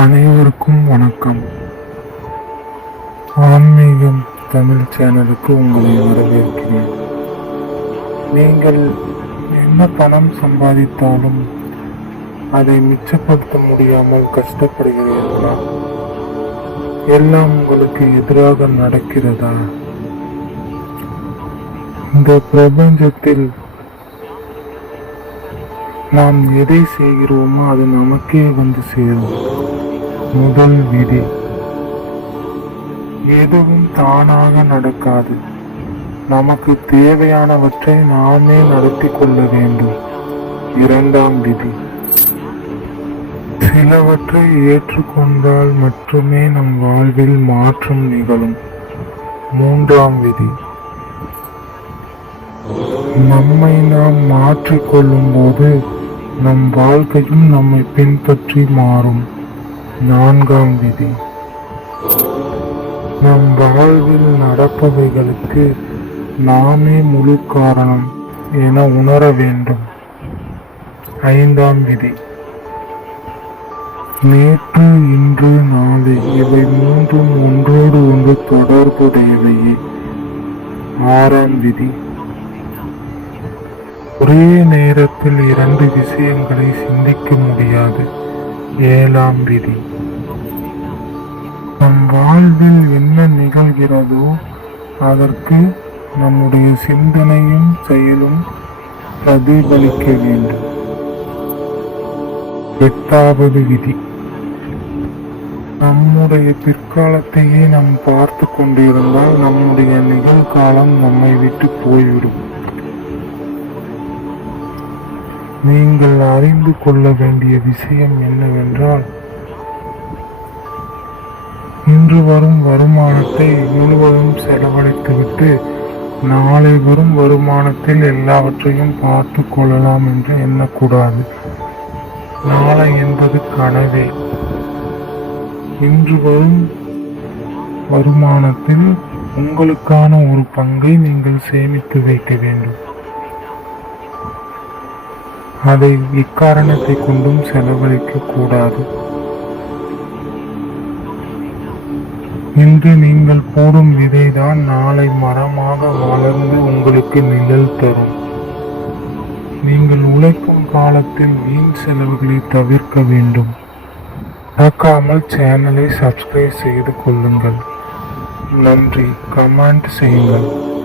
அனைவருக்கும் வணக்கம். ஆன்மீகம் தமிழ் சேனலுக்கு உங்களை வரவேற்கிறேன். நீங்கள் என்ன பணம் சம்பாதித்தாலும் அதை மிச்சப்படுத்த முடியாமல் கஷ்டப்படுகிறீர்களா? எல்லாம் உங்களுக்கு எதிராக நடக்கிறதா? இந்த பிரபஞ்சத்தில் நாம் எதை செய்கிறோமோ அது நமக்கே வந்து சேரும். முதல் விதி. எதுவும் தானாக நடக்காது. நமக்கு தேவையானவற்றை நாமே நடத்தி கொள்ள வேண்டும். இரண்டாம் விதி. சிலவற்றை ஏற்றுக்கொண்டால் மட்டுமே நம் வாழ்வில் மாற்றம் நிகழும். மூன்றாம் விதி. நம்மை நாம் மாற்றிக்கொள்ளும் போது நம் வாழ்க்கையும் நம்மை பின்பற்றி மாறும். நான்காம் விதி. நம் வாழ்வில் நடப்பவைகளுக்கு நாமே முழு காரணம் என உணர வேண்டும். ஐந்தாம் விதி. நேற்று இன்று நாளை இவை மூன்றும் ஒன்றோடு ஒன்று தொடர்புடையவையே. ஆறாம் விதி. ஒரே நேரத்தில் இரண்டு விஷயங்களை சிந்திக்க முடியாது. ஏழாம் விதி. நம் வாழ்வில் என்ன நிகழ்கிறதோ அதற்கு நம்முடைய சிந்தனையும் செயலும் பிரதிபலிக்க வேண்டும். எட்டாவது விதி. நம்முடைய பிற்காலத்தையே நாம் பார்த்து கொண்டிருந்தால் நம்முடைய நிகழ்காலம் நம்மை விட்டு போய்விடும். நீங்கள் அறிந்து கொள்ள வேண்டிய விஷயம் என்னவென்றால் இன்று வரும் வருமானத்தை முழுவதும் செலவழித்துவிட்டு நாளை வரும் வருமானத்தில் எல்லாவற்றையும் பார்த்து கொள்ளலாம் என்று எண்ணக்கூடாது. நாளை என்பது கனவே. இன்று வரும் வருமானத்தில் உங்களுக்கான ஒரு பங்கை நீங்கள் சேமித்து வைக்க வேண்டும். அதை இக்காரணத்தை கொண்டும் செலவழிக்க கூடாது. இன்று நீங்கள் போடும் விதைதான் நாளை மரமாக வளர்ந்து உங்களுக்கு நிழல் தரும். நீங்கள் உழைக்கும் காலத்தில் வீண் செலவுகளை தவிர்க்க வேண்டும். மறக்காமல் சேனலை சப்ஸ்கிரைப் செய்து கொள்ளுங்கள். நன்றி. கமெண்ட் செய்யுங்கள்.